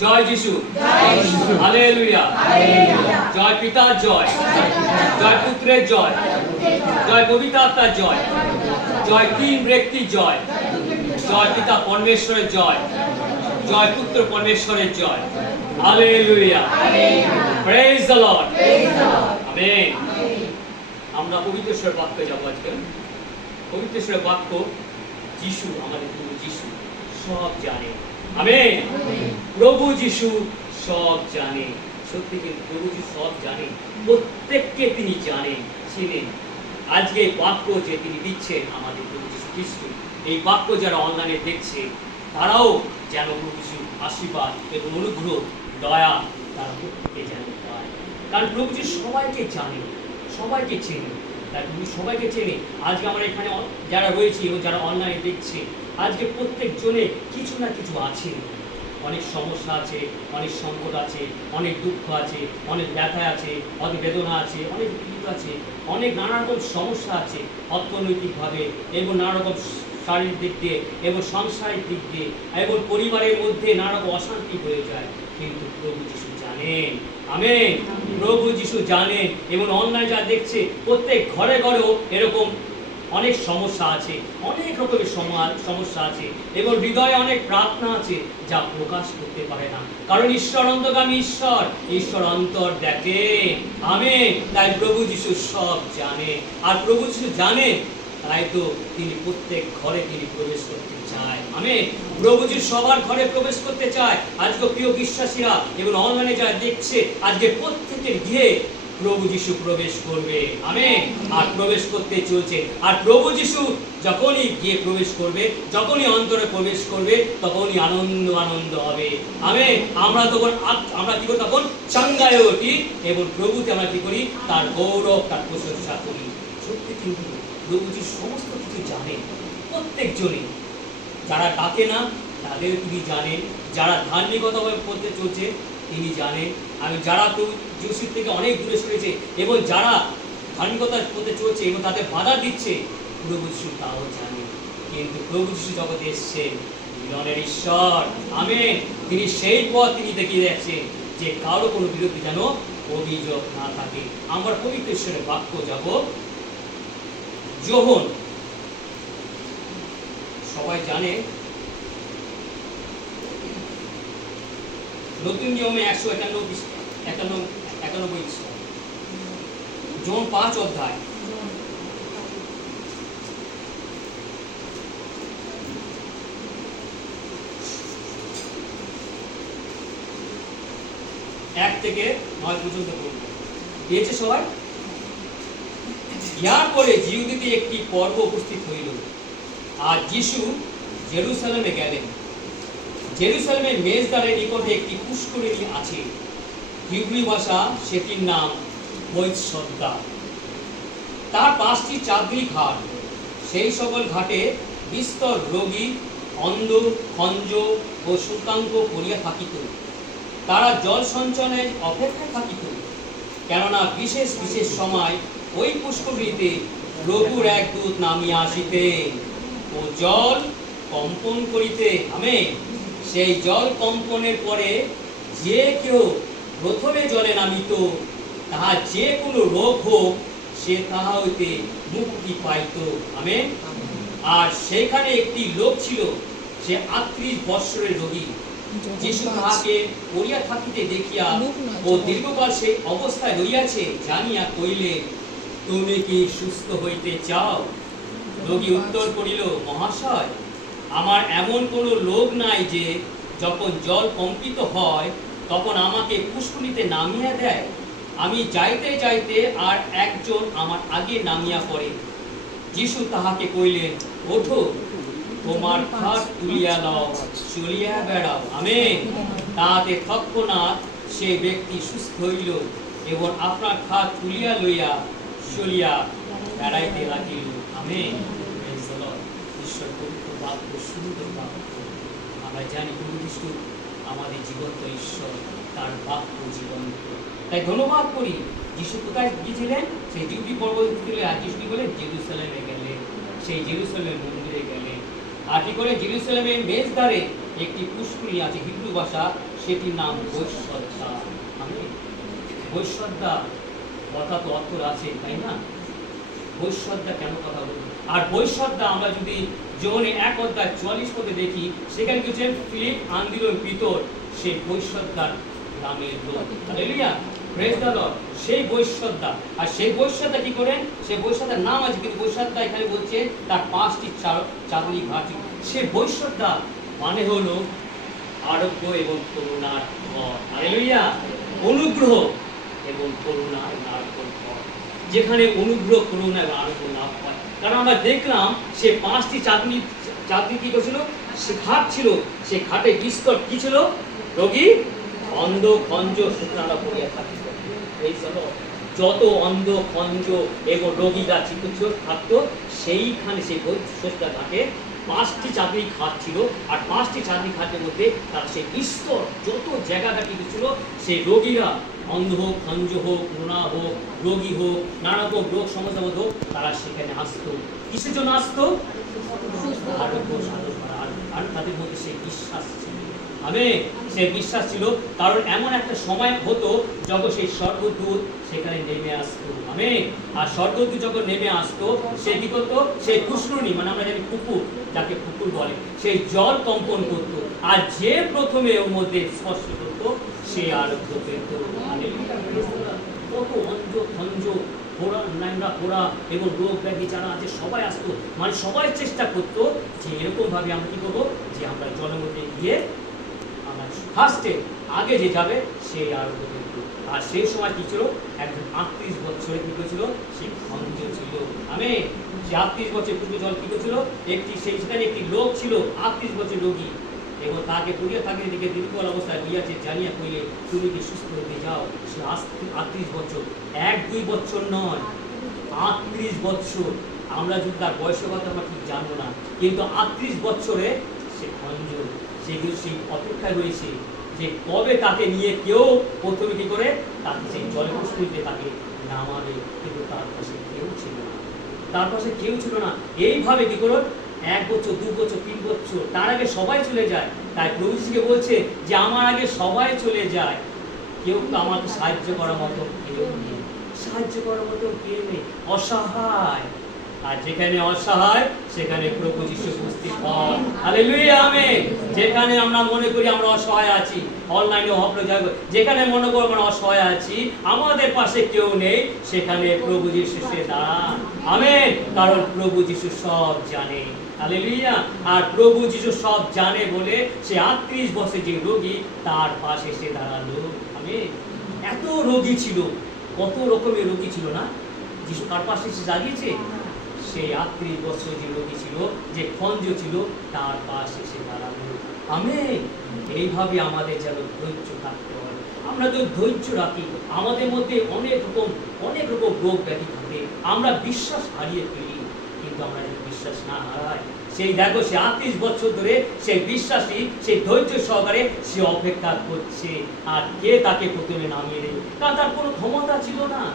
জয় যিশু। জয় পিতার জয়। জয় পুত্রের জয়। জয় পবিত্র আত্মার জয়। জয় তিন ব্যক্তির জয়। জয় পিতা পরমেশ্বরের জয়। জয় পুত্র পরমেশ্বরের জয়। হালেলুয়া। প্রেজ দ্য আমরা পবিত্রেশ্বরের বাক্যে যাব আজকে। পবিত্রেশ্বরের বাক্য, যিশু, আমাদের যিশু, সব জানে। আমেন। প্রভু যিশু সব জানে। সত্যি কিন্তু প্রভু যিশু সব জানে? প্রত্যেককে তিনি জানেন, চিনেন। আজকে বাক্য যে তিনি দিচ্ছেন আমাদের প্রভু যিশু খ্রিস্ট, এই বাক্য যারা অনলাইনে দেখছে, তারাও যেন প্রভু যিশু আশীর্বাদ এবং অনুগ্রহ, দয়া তারা প্রত্যেকে যেন পায়। কারণ প্রভু যিশু সবাইকে জানে, সবাইকে চেনে। তাই প্রভু সবাইকে চেনে। আজকে আমরা এখানে যারা রয়েছি এবং যারা অনলাইনে দেখছে আজকে প্রত্যেক জনে কিছু না কিছু আছে। অনেক সমস্যা আছে অনেক সংকট আছে অনেক দুঃখ আছে অনেক ব্যথা আছে অনেক বেদনা আছে অনেক পীড়িত আছে অনেক নানা রকম সমস্যা আছে অর্থনৈতিকভাবে এবং নানা রকম শারীরিক দিক দিয়ে এবং সাংসারিক দিক দিয়ে এবং পরিবারের মধ্যে নানা রকম অশান্তি হয়ে যায়। কিন্তু প্রভু যিশু জানেন। আমেন। প্রভু যিশু জানেন এবং অনলাইন যা দেখছে প্রত্যেক ঘরে ঘরেও এরকম অনেক সমস্যা আছে, অনেক রকমের সমা- সমস্যা আছে, এবং হৃদয়ে অনেক প্রার্থনা আছে যা প্রকাশ করতে পারে না। কারণ ঈশ্বর অন্তগামী ঈশ্বর ঈশ্বর অন্তর দেখে। আমেন। তাই প্রভু যিশু সব জানে। আর প্রভু যিশু জানে, তাই তো তিনি প্রত্যেক ঘরে তিনি প্রবেশ করতে চায়। আমি প্রভু যিশু সবার ঘরে প্রবেশ করতে চায়। আজকে প্রিয় বিশ্বাসীরা এবং অনলাইনে যারা দেখছে, আজকে প্রত্যেকের গৃহে প্রভু যিশু প্রবেশ করবে। আমি আর প্রবেশ করতে চলছে। আর প্রভু যিশু যখনই গিয়ে প্রবেশ করবে, যখনই অন্তরে প্রবেশ করবে, তখনই আনন্দ আনন্দ হবে। আমি আমরা তখন আমরা কি করি তখন চাঙ্গায় উঠি এবং প্রভুতে আমরা কি করি? তার গৌরব, তার প্রশংসা করি। সত্যি কিন্তু প্রভু যিশু সমস্ত কিছু জানেন। প্রত্যেকজনই। যারা ডাকে না তাদের তিনি জানেন। যারা ধার্মিকতাভাবে করতে চলছে তিনি জানেন। আমি যারা প্রভু যিশুর থেকে অনেক দূরে সরেছে এবং যারা ধার্মিকতা করতে চলছে এবং তাদের বাধা দিচ্ছে, প্রভু যিশু তাও জানে কিন্তু প্রভু যিশু জগতে এসছেন, মিলনের ঈশ্বর। আমেন। তিনি সেই পথ তিনি দেখিয়ে যাচ্ছেন যে কারও কোনো বিরুদ্ধে যেন অভিযোগ না থাকে। আমরা পবিত্র ঈশ্বরের বাক্য যাব। যোহন সবাই জানে নতুন নিয়মে একশো একানব্বই একানব্বই একানব্বই। যোহন পাঁচ অধ্যায়। এক থেকে নয় পর্যন্ত পড়ব। পেয়েছে সবাই? ইয়ার পরে জিহুদিতে একটি পর্ব উপস্থিত হইল। আর যিশু জেরুসালেমে গেলেন। জেরুসালেমের মেজদারের নিকটে একটি পুষ্করিণী আছে। হিব্রি ভাষা সেটির নাম বৈৎসদ্দা তার পাঁচটি চাঁদনি ঘাট। সেই সকল ঘাটে বিস্তর রোগী, অন্ধ, খঞ্জ ও সুতাঙ্গ করিয়া থাকিত। তারা জল সঞ্চয়ের অপেক্ষায় থাকিত। কেননা বিশেষ বিশেষ সময় ওই পুষ্করিণীতে প্রভুর এক দূত নামিয়া আসিতে ও জল কম্পন করিতে আমি সেই জল কম্পনের পরে যে কেউ প্রথমে জলে নামিত, তাহা যে কোনো রোগ হোক, সে তাহা হইতে মুক্তি পাইত। আমি আর সেখানে একটি লোক ছিল, সে আটত্রিশ বৎসরের রোগী। যিশু তাহাকে পড়িয়া থাকিতে দেখিয়া ও দীর্ঘকাল সেই অবস্থায় রইয়াছে, জানিয়া কইলে তুমি কি সুস্থ হইতে চাও? রোগী উত্তর করিল, মহাশয় আমার এমন কোনো লোক নাই যে যখন জল কম্পিত হয়, তখন আমাকে পুষ্করিতে নামিয়া দেয়। আমি যাইতে যাইতে আর একজন আমার আগে নামিয়া পড়ে। যিশু তাহাকে কইলেন ওঠো, তোমার খাট তুলিয়া লও চলিয়া বেড়াও। আমেন। তাহাতে তৎক্ষণাৎ সে ব্যক্তি সুস্থ হইল এবং আপনার খাট তুলিয়া লইয়া চলিয়া বেড়াইতে লাগিল। Amen Praise the Lord. ঈশ্বর পবিত্র সুন্দর বাক্য আমরা জানি যিশু আমাদের জীবন্ত ঈশ্বর, তার বাক্য জীবন তাই ধন্যবাদ করি যিশু কোথায় গিয়েছিলেন সেই জিউবি পর্বত আর যিশু কি বলেন জেরুসালেমে গেলেন সেই জেরুসালেমের মন্দিরে গেলে। আর কি করে? জেরুসালেমের মেজদারে একটি পুষ্করিণী আছে, হিব্রু ভাষা, সেটির নাম বৈশ্বদ্যা আমি বৈশ্বদ্যা কথা তো অর্থ আছে, তাই না? বৈশ্বদ্যা কেন কথা বলি আর বৈশ্বদ্যা আমরা যদি যৌনে এক অধ্যায় চুয়াল্লিশ পদে দেখি, সেখানে কিছু ফিলিপ আন্দিল পিতর সেই বৈশ্বদ্যার নামের লোক। হালেলুয়া প্রেজ দ্য সেই বৈশ্বদ্যা আর সেই বৈশ্বদ্যা কি করেন সেই বৈশ্বদ্যার নাম আছে, কিন্তু বৈশ্বদ্যা এখানে বলছে তার পাঁচটি চা- চাঁদনি ঘাটি। সেই বৈশ্বদ্যা মানে হলো আরোগ্য এবং করুণার ঘর। অনুগ্রহ এবং করুণার নারকল ঘর। যেখানে অনুগ্রহ, করুণা এবং আরোগ্য লাভ হয়। কারণ আমরা দেখলাম সে পাঁচটি চাঁদনি চাঁদনি কি করছিল? সে ঘাট ছিল। সে ঘাটে বিস্তর কি ছিল? রোগী অন্ধ খঞ্জ শুকনারা পড়িয়া থাকিত এই Lord. যত অন্ধ খঞ্জ এবং রোগীরা চিকিৎসক থাকতো সেইখানে সেই সোজা ঘাটে পাঁচটি চাকরি খাত ছিল আর পাঁচটি চাকরি খাতের মধ্যে তারা সেই বিস্তর যত জায়গাঘাটি ছিল সেই রোগীরা অন্ধ হোক খঞ্জ হোক রোনা হোক রোগী হোক নানা রকম রোগ সমস্যা মতো তারা সেখানে আসতো। কিসের জন্য আসতো? আর তাদের মধ্যে সেই বিশ্বাস আমি সেই বিশ্বাস ছিল। কারণ এমন একটা সময় হতো যখন সেই স্বর্গদূত সেখানে নেমে আসতো। আমি আর স্বর্গদূত যখন নেমে আসতো, সে কি করতো? সেই কুশরুনি মানে আমরা জানি কুকুর, যাকে কুকুর বলে সেই জল কম্পন করতো। আর যে প্রথমে ওর মধ্যে স্পর্শ করতো, সে আরোগ্য পেত কত অঞ্জ খঞ্জ ঘোড়া ন্যাংরা ঘোড়া এবং রোগ ব্যাধি যারা আছে, সবাই আসতো। মানে সবাই চেষ্টা করতো যে এরকমভাবে আমরা কি করব? যে আমরা জলের মধ্যে গিয়ে ফার্স্টে আগে যে যাবে আরোগ্য পেত আর সেই সময় কি ছিল? একজন আটত্রিশ বছরে কি করেছিল সে খঞ্জ ছিল। আমি সে আটত্রিশ বছর পূর্বে জল কি করেছিল? একটি সেই সেখানে একটি লোক ছিল, আটত্রিশ বছর রোগী। এবং তাকে পুড়িয়ে থাকে দিকে দীর্ঘকাল অবস্থায় দিয়াছে জানিয়া কইলে তুমি কি সুস্থ হতে যাও? সে আটত্রিশ বছর। এক, দুই বছর নয়, আটত্রিশ বছর। আমরা যদি তার বয়সের কথা আমরা ঠিক জানব না, কিন্তু আটত্রিশ বছরে সে খঞ্জ সেগুলো সেই অপেক্ষায় রয়েছে যে কবে তাকে নিয়ে কেউ প্রথমে কি করে, তাকে সেই জলে পুষ্পিতে তাকে নামাবে কিন্তু তার পাশে কেউ ছিল না। তার পাশে কেউ ছিল না। এইভাবে কি করো এক বছর, দু বছর, তিন বছর, তার আগে সবাই চলে যায়। তাই প্রভু যিশুকে বলছে যে, আমার আগে সবাই চলে যায়। কেউ তো আমাকে সাহায্য করার মতো কেউ নেই। সাহায্য করার মতো কেউ নেই। অসহায়। আর যেখানে অসহায়, সেখানে প্রভু যিশু উপস্থিত হন। Hallelujah amen. যেখানে আমরা মনে করি আমরা অসহায় আছি, অনলাইনে হপলো যেখানে মনে করি আমরা অসহায় আছি, আমাদের পাশে কেউ নেই, সেখানে প্রভু যিশু সে দাঁড়ান। আমেন। কারণ প্রভু যিশু সব জানে। হালেলুয়া আর প্রভু যিশু সব জানে বলে সে আটত্রিশ বছর যে রোগী, তার পাশে সে দাঁড়াল। আমেন। এত রোগী ছিল, কত রকমের রোগী ছিল না? যিশু তার পাশে সে দাঁড়িয়েছে সেই আটত্রিশ বছর যে রোগী ছিল, যে খঞ্জ ছিল, তার পাশে সে দাঁড়াল। আমি এইভাবে আমাদের যেন ধৈর্য থাকতে হয়। আমরা যদি ধৈর্য রাখি। আমাদের মধ্যে অনেক রকম অনেক রকম রোগ ব্যাধি থাকে। আমরা বিশ্বাস হারিয়ে ফেলি। কিন্তু আমরা যদি বিশ্বাস না হারাই, সেই দেখো, সে আটত্রিশ বছর ধরে সেই বিশ্বাসী সেই ধৈর্য সহকারে সে অপেক্ষা করছে। আর কে তাকে প্রথমে নামিয়ে দেবে? কারণ তার কোনো ক্ষমতা ছিল না।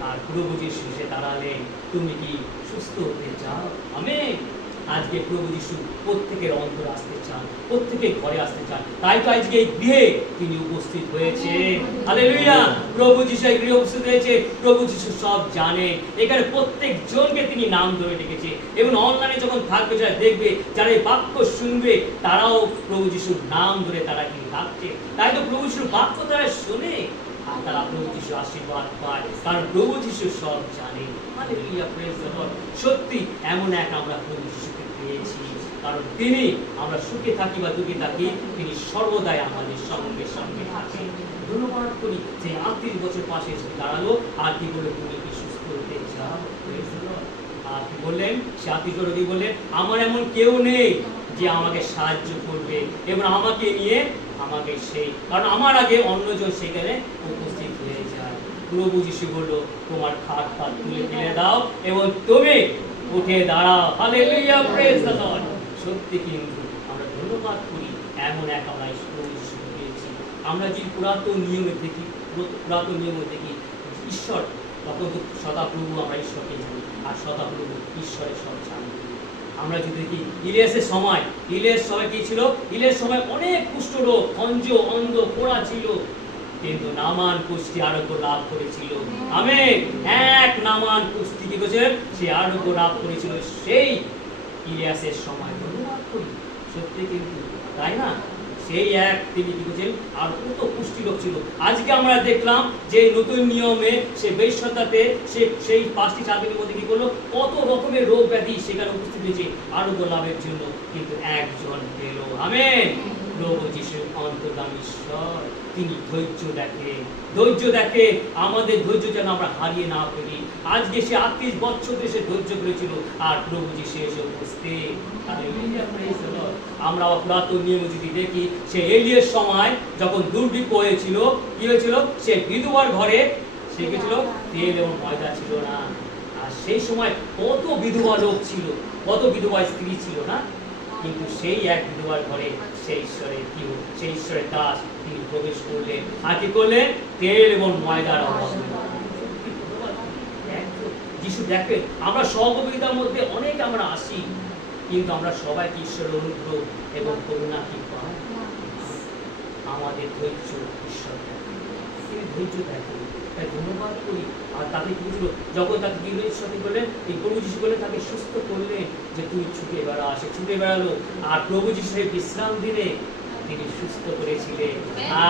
আর প্রভু যিশু সে দাঁড়ালেন। তুমি কি সুস্থ হতে চাও আমি আজকে প্রভু যিশু প্রত্যেকের অন্তর আসতে চান প্রত্যেকের ঘরে আসতে চান তাই তো আজকে এই গৃহে তিনি উপস্থিত হয়েছে হালেলুয়া প্রভু যিশু এই গৃহে উপস্থিত হয়েছে প্রভু যিশু সব জানে এখানে প্রত্যেক জনকে তিনি নাম ধরে ডেকেছে এবং অনলাইনে যখন থাকবে যারা দেখবে যারা এই বাক্য শুনবে তারাও প্রভু যিশুর নাম ধরে তারা কিন্তু ডাকছে। তাই তো প্রভু যিশুর বাক্য তারা শুনে আর তারা প্রভু যিশু আশীর্বাদ পায়। কারণ প্রভু যিশু সব জানে। লর্ড সত্যি এমন এক আমরা প্রভু যিশুকে পেয়েছি। কারণ তিনি আমরা সুখে থাকি বা দুঃখে থাকি, তিনি সর্বদাই আমাদের সঙ্গে সঙ্গে ধন্যবাদ করি যে আটত্রিশ বছর পাশে এসে দাঁড়াল, আর কি বলে তুমি কি সুস্থ হতে চাও. আর কি বললেন? সে আত্মীয় রোগী বললেন, আমার এমন কেউ নেই যে আমাকে সাহায্য করবে এবং আমাকে নিয়ে আমাকে সেই কারণ আমার আগে অন্যজন সেখানে উপস্থিত প্রভু যিশু বলল, তোমার খাট খাট তুলে ফেলে দাও এবং তুমি উঠে দাঁড়াও। হালেলুয়া প্রেজ দ্য লর্ড সত্যি কিন্তু আমরা ধন্যবাদ করি এমন এক আমরা প্রভু যিশুকে পেয়েছি। আমরা যদি পুরাতন নিয়মে দেখি পুরো- পুরাতন নিয়মে দেখি ঈশ্বর, তখন তো সদাপ্রভু আমরা ঈশ্বরকে জানি, আর সদাপ্রভু ঈশ্বরের সব জানি। আমরা যদি দেখি, ইলিয়াসের সময়, ইলিয়াস সময় কি ছিল? ইলিয়াস সময় অনেক কুষ্ঠরোগ খঞ্জ অন্ধ ক্ষমা ছিল। কিন্তু নামান কুষ্টি আরোগ্য লাভ করেছিল। আমি এক নামান কুষ্টি কি বলছেন সে আরোগ্য লাভ করেছিল সেই ইলিয়াসের সময়। ধন্যবাদ করি। সত্যি কিন্তু, তাই না? সেই এক তিনি কি বলছেন আর কত পুষ্টি লোক ছিল। আজকে আমরা দেখলাম যে নতুন নিয়মে সে বেশ্যতাতে সে সেই পাঁচটি চাকরির মধ্যে কি করল? কত রকমের রোগ ব্যাধি সেখানে উপস্থিত হয়েছে আরোগ্য লাভের জন্য। কিন্তু একজন পেল। আমেন। প্রভু যিশু অন্তর্গামী ঈশ্বর। তিনি ধৈর্য দেখে ধৈর্য দেখে আমাদের ধৈর্য যেন আমরা হারিয়ে না ফেলি। আজকে সে আটত্রিশ বছর সে ধৈর্য করেছিল আর প্রভু যিশু এসে উপস্থিত। Hallelujah, praise the Lord. আমরা যদি দেখি সে এলিয়ের সময় যখন দুর্ভিক্ষ হয়েছিল কি হয়েছিল? সে বিধবার ঘরে সে কি ছিল? তেল এবং ময়দা ছিল না। আর সেই সময় কত বিধবা লোক ছিল কত বিধবা স্ত্রী ছিল না? কিন্তু সেই এক বিধবার ঘরে সেই ঈশ্বরের কি সেই ঈশ্বরের দাস তিনি প্রবেশ করলেন। কি করলেন তেল এবং ময়দার অভাব। যিশু দেখেন, আমরা সহযোগিতার মধ্যে অনেক আমরা আসি, কিন্তু আমরা সবাই ঈশ্বরের অনুগ্রহ এবং করুণা কি পাই? আমাদের ধৈর্য ঈশ্বর তিনি ধৈর্য দেখেন। তাই ধন্যবাদ করি। আর তাকে কি ছিল যখন তাকে গিলের সাথে বললেন, এই প্রভু বলে তাকে সুস্থ করলে যে তুই ছুটে বেড়া আসে ছুটে বেড়ালো। আর প্রভুজি যিশু বিশ্রাম দিনে তিনি সুস্থ করেছিলেন।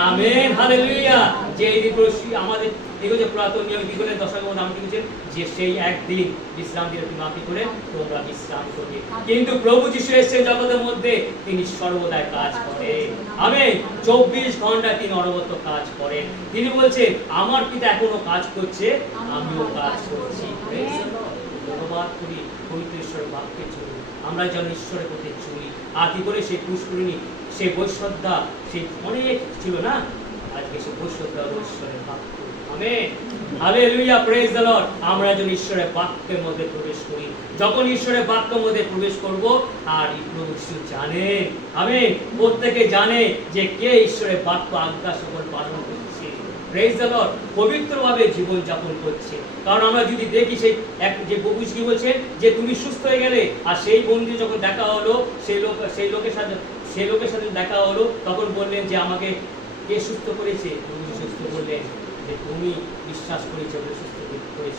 আমেন যে এই আমাদের যে নিয়ম দশক নাম বলছেন যে সেই একদিন বিশ্রাম তুমি মাফি করে তোমরা বিশ্রাম করবে। কিন্তু প্রভু জগতের মধ্যে, তিনি কাজ করে চব্বিশ ঘণ্টা তিনি অনবরত কাজ করেন। তিনি বলছেন, আমার পিতা এখনও কাজ করছে, আমিও কাজ করছি. ধন্যবাদ করি, পবিত্র ঈশ্বরের বাক্যে চলি আমরা যেন ঈশ্বরের প্রতি চলি। আর কি করে সেই পুষ্করিণী সেই বৈশ্যদ্ধা সেই অনেক ছিল না? আজকে সে হলো ঈশ্বরের আমরা যেন ঈশ্বরের বাক্যের মধ্যে প্রবেশ করি। যখন ঈশ্বরের বাক্যের মধ্যে প্রবেশ করব, আর প্রভু যিশু জানেন। আমেন। প্রত্যেকে জানে যে কে ঈশ্বরের বাক্য আজ্ঞা সকল পালন করছে। প্রেজ দ্য লর্ড পবিত্রভাবে জীবন যাপন করছে। কারণ আমরা যদি দেখি সেই এক যে প্রভু কি বলছেন? যে তুমি সুস্থ হয়ে গেলে। আর সেই বন্ধু যখন দেখা হলো, সেই লোক সেই লোকের সাথে সেই লোকের সাথে দেখা হলো, তখন বললেন যে আমাকে কে সুস্থ করেছে? প্রভু সুস্থ বললেন যে, তুমি বিশ্বাস করেছ বলে সুস্থ করেছ।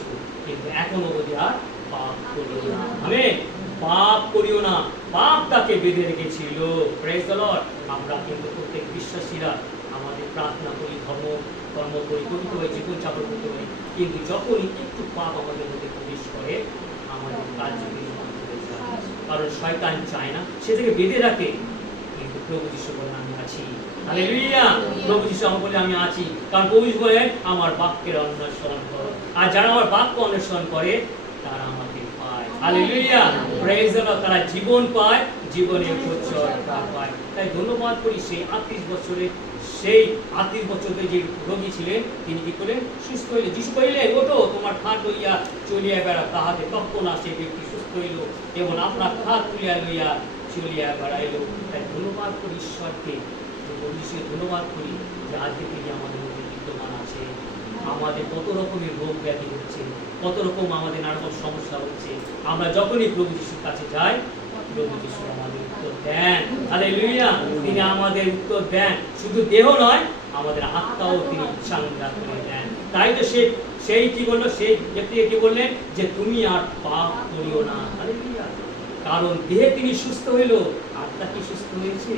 কিন্তু এখন অবধি আর পাপ করিও না। আমেন। পাপ করিও না। পাপ তাকে বেঁধে রেখেছিল। আমরা কিন্তু প্রত্যেক বিশ্বাসীরা আমাদের প্রার্থনা করি, ধর্ম, কর্ম করি, পবিত্র হয়ে জীবন যাপন করতে পারি। কিন্তু যখনই একটু পাপ আমাদের মধ্যে প্রবেশ করে, আমাদের বন্ধ কারণ শয়তান চায় না। সে থেকে বেঁধে রাখে। কিন্তু প্রভু যিশু বলেন আমি আছি হালেলুয়া, প্রভু যিশু আমাকে বলে, আমি আছি। কারণ প্রভু যিশু বলেন আমার বাক্যের অন্বেষণ করো। আর যারা আমার বাক্য অন্বেষণ করে, তারা আমাকে পায়। হালেলুয়া প্রেজ দ্য লর্ড তারা জীবন পায় জীবনের উজ্জ্বল পায়। তাই ধন্যবাদ করি সেই আটত্রিশ বছরে, সেই আটত্রিশ বছর ধরে যে রোগী ছিলেন, তিনি কি করলেন? সুস্থ হইলেন। যিশু কহিলেন ওঠো তোমার খাট লইয়া চলিয়া বেড়া, তাহাতে তৎক্ষণা সেই ব্যক্তি সুস্থ হইল এবং আপনার খাট তুলিয়া লইয়া বেড়াইল। তাই ধন্যবাদ করি ঈশ্বরকে। ধন্যবাদ করি যে আজকে আমাদের মধ্যে বিদ্যমান আছে। আমাদের কত রকমের রোগ ব্যাধি হচ্ছে কত রকম আমাদের নানা রকম সমস্যা হচ্ছে। আমরা যখনই প্রভু যিশুর কাছে যাই, প্রভু যিশু আমাদের উত্তর দেন। তাহলে তিনি আমাদের উত্তর দেন। শুধু দেহ নয়, আমাদের আত্মাও তিনি ইচ্ছাঙ্গা করে দেন। তাই তো সে, সেই কি বলল? সেই ব্যক্তিকে কি বললেন? যে তুমি আর পাপ করিও না। হালেলুয়া কারণ দেহে তিনি সুস্থ হইল, আত্মা কি সুস্থ হয়েছে?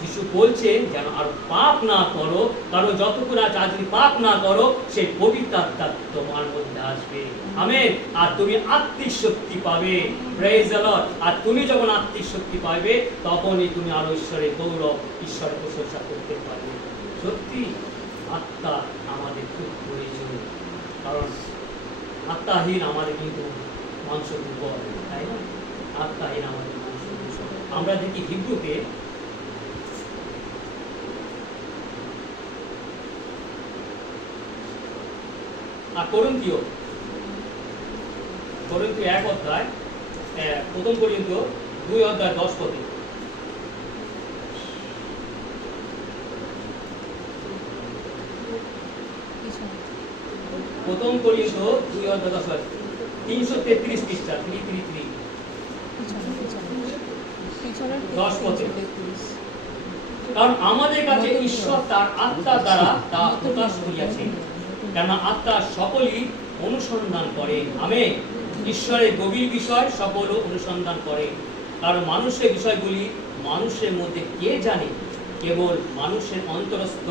যিশু বলছেন যেন আর পাপ না করো, কারণ যতক্ষণ আজ আজ পাপ না করো, সেই পবিত্র আত্মা তোমার মধ্যে আসবে। আমেন। আর তুমি আত্মিক শক্তি পাবে। প্রেজ আর তুমি যখন আত্মিক শক্তি পাবে তখনই তুমি আরও ঈশ্বরের গৌরব, ঈশ্বরের প্রশংসা করতে পারবে। সত্যি, আত্মা আমাদের খুব প্রয়োজন। কারণ আত্মাহীন আমাদের কিন্তু মাংস দুর্বল তাই না? আত্মাহীন আমাদের আমরা দেখি হিব্রুতে এক অধ্যায় প্রথম পর্যন্ত দুই অধ্যায় দশ পদে। প্রথম পর্যন্ত দুই অধ্যায় দশ তিনশো তেত্রিশ পৃষ্ঠা থ্রি থ্রি থ্রি। কারণ আমাদের কাছে ঈশ্বর তার আত্মার দ্বারা তা প্রকাশ করিয়াছে। কেননা আত্মা সকলই অনুসন্ধান করে। আমি ঈশ্বরের গভীর বিষয় সকলও অনুসন্ধান করে। কারণ মানুষের বিষয়গুলি মানুষের মধ্যে কে জানে? কেবল মানুষের অন্তরস্থ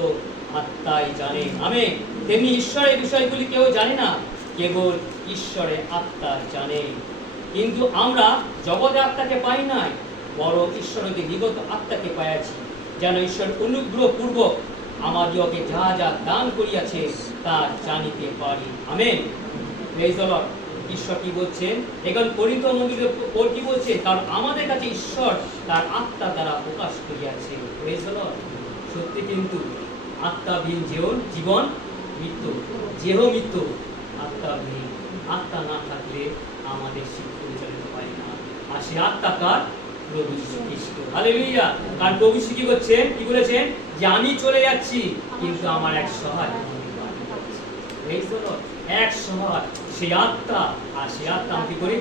আত্মাই জানে। আমি তেমনি ঈশ্বরের বিষয়গুলি কেউ জানে না। কেবল ঈশ্বরের আত্মা জানে। কিন্তু আমরা জগতে আত্মাকে পাই নাই বড় ঈশ্বরকে বিগত আত্মাকে পাইয়াছি, যেন ঈশ্বর অনুগ্রহ পূর্বক আমাদিওকে যা যা দান করিয়াছে তা জানিতে পারি। আমেন। ঈশ্বর কি বলছেন? এখন পরিত মন্দিরে পৌল কি বলছে? কারণ আমাদের কাছে ঈশ্বর তার আত্মা দ্বারা প্রকাশ করিয়াছে। সত্যি কিন্তু আত্মাবিহীন জীবন জীবন মৃত্যু যেহ মৃত্যু, আত্মাবিহীন। আত্মা না থাকলে আমাদের আত্মা কার প্রভু কি করছেন? কি বলেছেন? যে আমি চলে যাচ্ছি, কিন্তু আমার এক সহায়. এক সহায়। আত্মা, আর আত্মা আমি করি?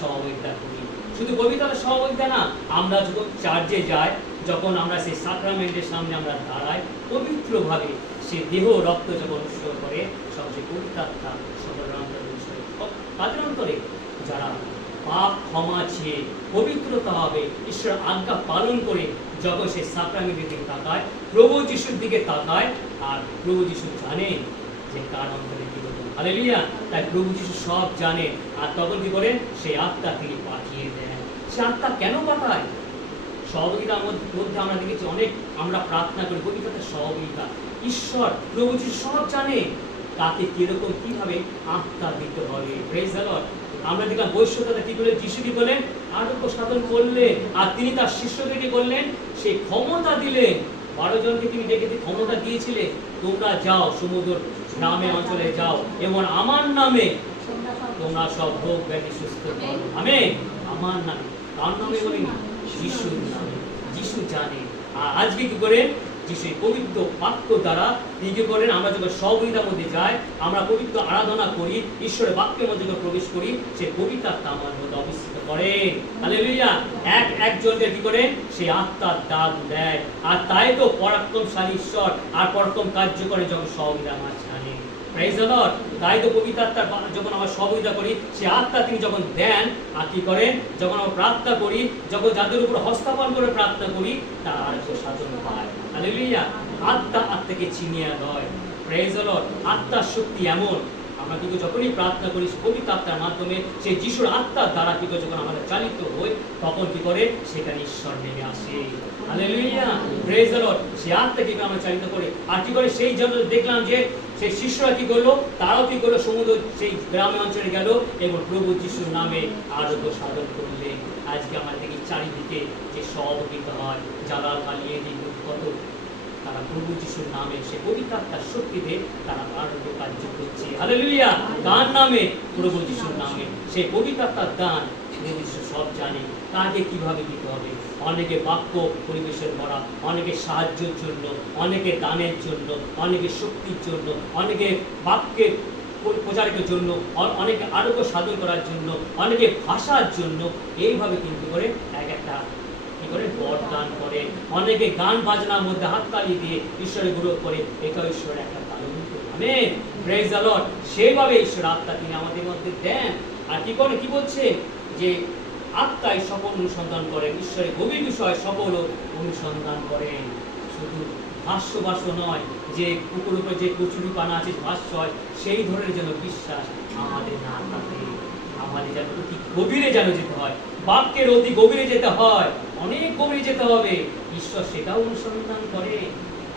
সহযোগিতা করি। শুধু পবিত্র আত্মার সহযোগিতা না, আমরা যখন চার্জে যাই, যখন আমরা সেই সাক্রামেন্টের সামনে আমরা দাঁড়াই, পবিত্রভাবে সে দেহ রক্ত যখন অনুষ্ঠিত করে সবচেয়ে পবিত্র সকল অন্তরে যারা পাপ ক্ষমা চেয়ে পবিত্রতা হবে। ঈশ্বর আজ্ঞা পালন করে যখন সে সাক্রামেন্টের দিকে তাকায়, প্রভু যিশুর দিকে তাকায় আর প্রভু যিশু জানে যে কার অন্তরে কি হতো হালেলুয়া তাই প্রভু যিশু সব জানে আর তখন কি করেন? সেই আত্মা তিনি পাঠিয়ে দেন। সে আত্মা কেন পাঠায়? সহযোগিতার মধ্যে আমরা দেখেছি অনেক আমরা প্রার্থনা করি পবিত্রতার সহযোগিতা ঈশ্বর, প্রভু যিশু সব জানে। তাকে কীরকম, কীভাবে আত্মা দিতে হবে? প্রেজ আমরা দেখলাম বৈশ্যতাটা কি করলেন? যিশু কি বলেন আরোগ্য সাধন করলেন আর তিনি তার শিষ্যদেরকে বললেন সেই ক্ষমতা দিলেন বারো জনকে তিনি ডেকে ক্ষমতা দিয়েছিলেন তোমরা যাও সমুদ্র নামে অঞ্চলে যাও এবং আমার নামে তোমরা সব রোগ ব্যাধি সুস্থ করো। আমি আমার নামে। কার নামে বলিনি? যিশুর নামে। যিশু জানে। আর আজকে কি করেন যিশু এই পবিত্র বাক্য দ্বারা তিনি করেন, আমরা যখন মধ্যে যাই, আমরা পবিত্র আরাধনা করি, ঈশ্বরের বাক্যের মধ্যে যখন প্রবেশ করি, সে মধ্যে অবস্থিত হালেলুয়া এক একজনকে কি সেই আত্মার দাগ দেয়। আর তাই তো পরাক্রমশালী ঈশ্বর আর পরাক্রম কার্য করে যখন তাই তো পবিত্র যখন আমরা সহযোগিতা করি, সে আত্মা তিনি যখন দেন, আর কি করেন যখন আমরা প্রার্থনা করি, যখন যাদের উপর হস্তাপন করে প্রার্থনা করি, তার আরেকটু সাধন পায়। হালেলুয়া। আত্মা আত্মাকে চিনিয়ে নয় প্রেজ দ্য আত্মার শক্তি এমন। আমরা কিন্তু যখনই প্রার্থনা করি আত্মার মাধ্যমে, সেই যিশুর আত্মার দ্বারা কি করে যখন চালিত হই তখন কি করে? সেখানে ঈশ্বর নেমে আসে। দ্য সেই আত্মা আমরা চালিত করে? আর কি করে? সেই জন্য দেখলাম যে, সেই শিষ্যরা কি করল? তারাও কি করল? সমুদ্র, সেই গ্রামে অঞ্চলে গেল এবং প্রভু যিশুর নামে আরোগ্য সাধন করলেন। আজকে আমরা দেখি চারিদিকে যে সহযোগিতা হয় জালাল মালিয়ে দিন কত? তারা প্রভু যিশুর নামে সে পবিত্র আত্মার শক্তিতে তারা আরোগ্য কার্য করছে। হালেলুয়া কার নামে? প্রভু যিশুর নামে। সেই পবিত্র আত্মার দান প্রভু যিশু সব জানে কাকে কীভাবে দিতে হবে? অনেকে বাক্য পরিবেশন করা অনেকে সাহায্যের জন্য, অনেকে দানের জন্য, অনেকে শক্তির জন্য, অনেকে বাক্যের প- প্রচারের জন্য অনেকে আরোগ্য সাধন করার জন্য, অনেকে ভাষার জন্য, এইভাবে কিন্তু করে এক একটা করে বর দান করে। অনেকে গান বাজনার মধ্যে হাততালি দিয়ে ঈশ্বরের গুরু করে এটা ঈশ্বরের একটা সেইভাবে ঈশ্বর আত্মা তিনি আমাদের মধ্যে দেন। আর কি করে? কি বলছে? যে আত্মাই সকল অনুসন্ধান করেন। ঈশ্বরের গভীর বিষয় সকল অনুসন্ধান করেন। শুধু ভাষ্য ভাষ্য নয়, যে কুকুর উপরে যে কচুরি পানা আছে, ভাষ্য হয়, সেই ধরনের যেন বিশ্বাস আমাদের না থাকে। আমাদের যেন অতি গভীরে যেন যেতে হয়। বাক্যের অতি গভীরে যেতে হয়। অনেক গভীরে যেতে হবে। ঈশ্বর সেটাও অনুসন্ধান করে।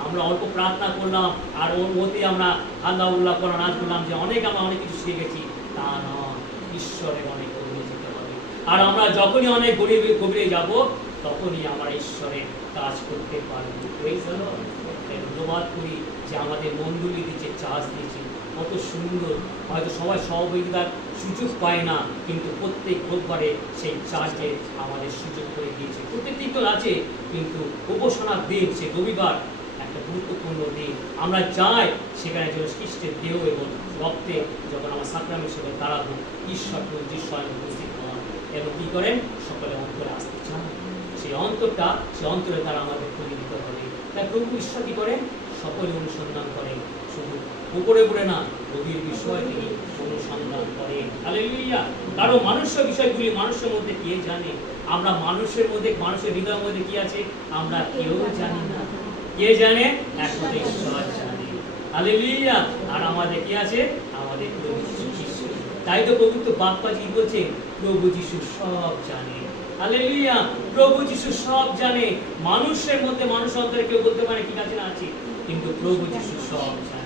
আমরা অল্প প্রার্থনা করলাম, আর ওর মধ্যে আমরা আল্লাহ উল্লাহ করা নাচ করলাম যে অনেক আমরা অনেক কিছু শিখে গেছি তা নয়, ঈশ্বরের অনেক গভীরে যেতে হবে। আর আমরা যখনই অনেক গভীরে গভীরে যাব, তখনই আমরা ঈশ্বরের কাজ করতে পারব। ধন্যবাদ করি যে আমাদের মণ্ডলীতে দিচ্ছে চাষ দিয়েছি কত সুন্দর। হয়তো সবাই সহযোগিতার সুযোগ পায় না, কিন্তু প্রত্যেক রোববারে সেই চার্চে আমাদের সুযোগ করে দিয়েছে। প্রত্যেক দিন তো আছে কিন্তু উপাসনার দিন, সে রবিবার একটা গুরুত্বপূর্ণ দিন। আমরা যাই সেখানে যেন খ্রিস্টের দেহ এবং রক্তে যখন আমার সাক্রামের সঙ্গে দাঁড়াবো, ঈশ্বর প্রভু স্বয়ং উপস্থিত হন এবং কী করেন? সকলে অন্তরে আসতে চান। সেই অন্তরটা সে অন্তরে তারা আমাদের দিতে হবে তাই প্রভু ঈশ্বর কি করেন? সকলে অনুসন্ধান করেন। শুধু উপরে উপরে না, গভীর বিষয় তিনি অনুসন্ধান করেন হালেলুয়া! কারণ মানুষের বিষয়গুলি মানুষের মধ্যে কে জানে? আমরা মানুষের মধ্যে, মানুষের হৃদয়ের মধ্যে কি আছে? আমরা কেউ জানি না। কে জানে? একমাত্র ঈশ্বর জানে। হালেলুয়া! আর আমাদের কি আছে? আমাদের প্রভু যীশু। তাই তো পবিত্র বাপ্পা কি বলছে, প্রভু যিশু সব জানে। হালেলুয়া! প্রভু যিশু সব জানে। মানুষের মধ্যে মানুষ অন্তরে কেউ বলতে পারে কি আছে না আছে, কিন্তু প্রভু যিশু সব জানে।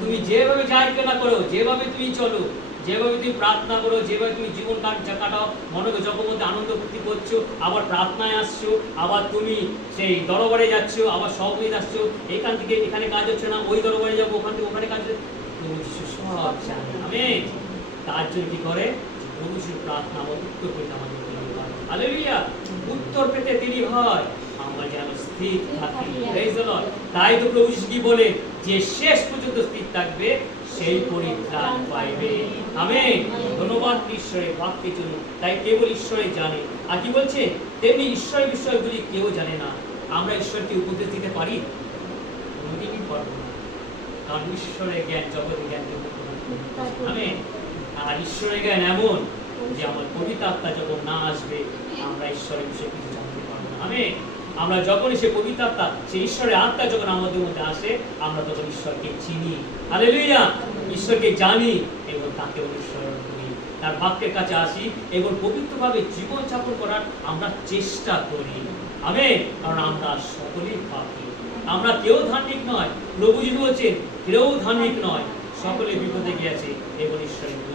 তুমি যেভাবে যাই করো, যেভাবে তুমি চলো, যেভাবে তুমি প্রার্থনা করো, যেভাবে তুমি জীবন কাটাও মনে যখন আনন্দ ফুর্তি করছ, আবার প্রার্থনায় আসছো, আবার তুমি সেই দরবারে যাচ্ছ, আবার সহকারী আসছো, এখান থেকে এখানে কাজ হচ্ছে না, ওই দরবারে যাব, ওখান থেকে ওখানে কাজ সব তার জন্য কি করে? প্রভু প্রার্থনা উত্তর পেতে আমাদের উত্তর পেতে তিনি হয়। স্থির থাকি. তাই তো প্রভু কি বলে যে শেষ পর্যন্ত স্থির থাকবে, সেই পরিত্রাণ পাইবে। আমেন। ধন্যবাদ ঈশ্বরের বাক্যের জন্য। তাই কেবল ঈশ্বরে জানে। আর কি বলছে? তেমনি ঈশ্বরের বিষয়গুলি কেউ জানে না। আমরা ঈশ্বরকে উপদেশ দিতে পারি? কোনোদিনই পারব না। কারণ ঈশ্বরের জ্ঞান জগতের জ্ঞান আমেন। আর ঈশ্বরের জ্ঞান এমন যে আমার কবিতা আত্মা যখন না আসবে, আমরা ঈশ্বরের বিষয়ে কিছু জানতে পারব না। আমেন। আমরা যখনই সে পবিত্রাত্মা সে ঈশ্বরের আত্মা যখন আমাদের মধ্যে আসে, আমরা তখন ঈশ্বরকে চিনি। হালেলুয়া ঈশ্বরকে জানি এবং তাকে অনুসরণ করি। তার বাক্যের কাছে আসি এবং পবিত্রভাবে জীবন যাপন করার আমরা চেষ্টা করি। আমি কারণ আমরা সকলেই পাপি। আমরা কেউ ধার্মিক নয়। প্রভু যিশু বলছেন, কেউ ধার্মিক নয়। সকলে বিপদে গিয়েছে এবং ঈশ্বরের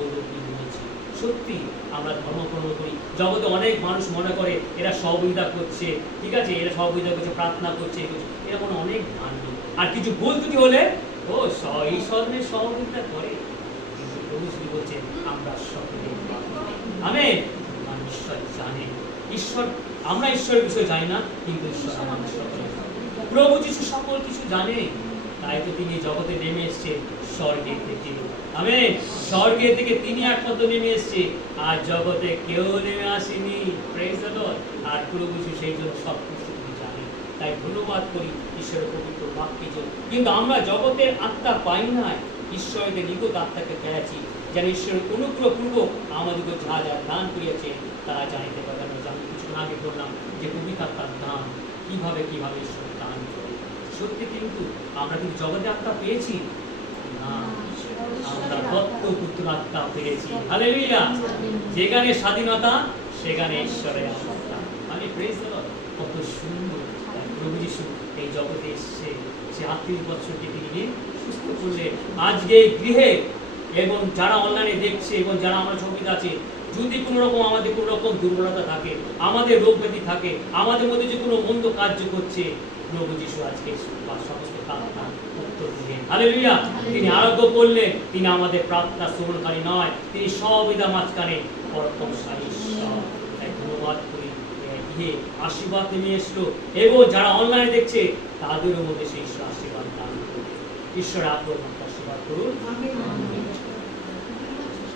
সত্যি আমরা ধর্মকর্ম করি। জগতে অনেক মানুষ মনে করে এরা সহযোগিতা করছে, ঠিক আছে? এরা সহযোগিতা করছে, প্রার্থনা করছে, এই করছে। এরা মনে অনেক ধার্মিক আর কিছু ভুল ত্রুটি হলে, ও এই ধরনের সহযোগিতা করে। কিন্তু প্রভু শ্রী বলছেন, আমরা সকলে আমি ঈশ্বর জানেন ঈশ্বর, আমরা ঈশ্বরের বিষয়ে জানি না, কিন্তু ঈশ্বর আমাদের সকলে প্রভু যিশু সকল কিছু জানে। তাই তো তিনি জগতে নেমে এসছে স্বর্গে থেকে আমি স্বর্গে থেকে তিনি একমাত্র নেমে এসছে। আর জগতে কেউ নেমে আসেনি। আর প্রভু যিশু সেই জন্য সব কিছু জানেন। তাই ধন্যবাদ করি ঈশ্বরের পবিত্র বাক্যের জন্য। কিন্তু আমরা জগতের আত্মা পাই না ঈশ্বরের নিকট আত্মাকে পেয়েছি। যেন ঈশ্বরের অনুগ্রহ পূর্বক আমাদেরকে যা যা দান করিয়াছে, তারা জানিতে পারে। আমরা যেমন কিছুক্ষণ আগে বললাম যে পবিত্র আত্মার দান। কীভাবে কীভাবে ঈশ্বর সত্যি কিন্তু আমরা কিন্তু জগতে আত্মা পেয়েছি। আমরা পুত্র আত্মা পেয়েছি। যেখানে স্বাধীনতা, সেখানে ঈশ্বরের আমি কত সুন্দর প্রভু যিশু এই জগতে সে আত্মীয় বৎসরকে তিনি সুস্থ আজকে গৃহে এবং যারা অনলাইনে দেখছে এবং যারা আমরা ছবিতে আছে, যদি কোনো রকম আমাদের কোনো রকম দুর্বলতা থাকে, আমাদের রোগ ব্যাধি থাকে, আমাদের মধ্যে যে কোনো মন্দ কার্য করছে প্রভু যিশু আজকে সমস্ত প্রার্থনা উত্তর দিলেন। হালেলুয়া! তিনি আরোগ্য করলেন। তিনি আমাদের প্রার্থনা শ্রবণকারী নয়। তিনি সবিধা মাঝখানে তাই ধন্যবাদ করি। গিয়ে আশীর্বাদ নেমে এসলো। এবং যারা অনলাইনে দেখছে, তাদেরও মধ্যে সেই ঈশ্বর আশীর্বাদ দান ঈশ্বর আপনার আশীর্বাদ করুন।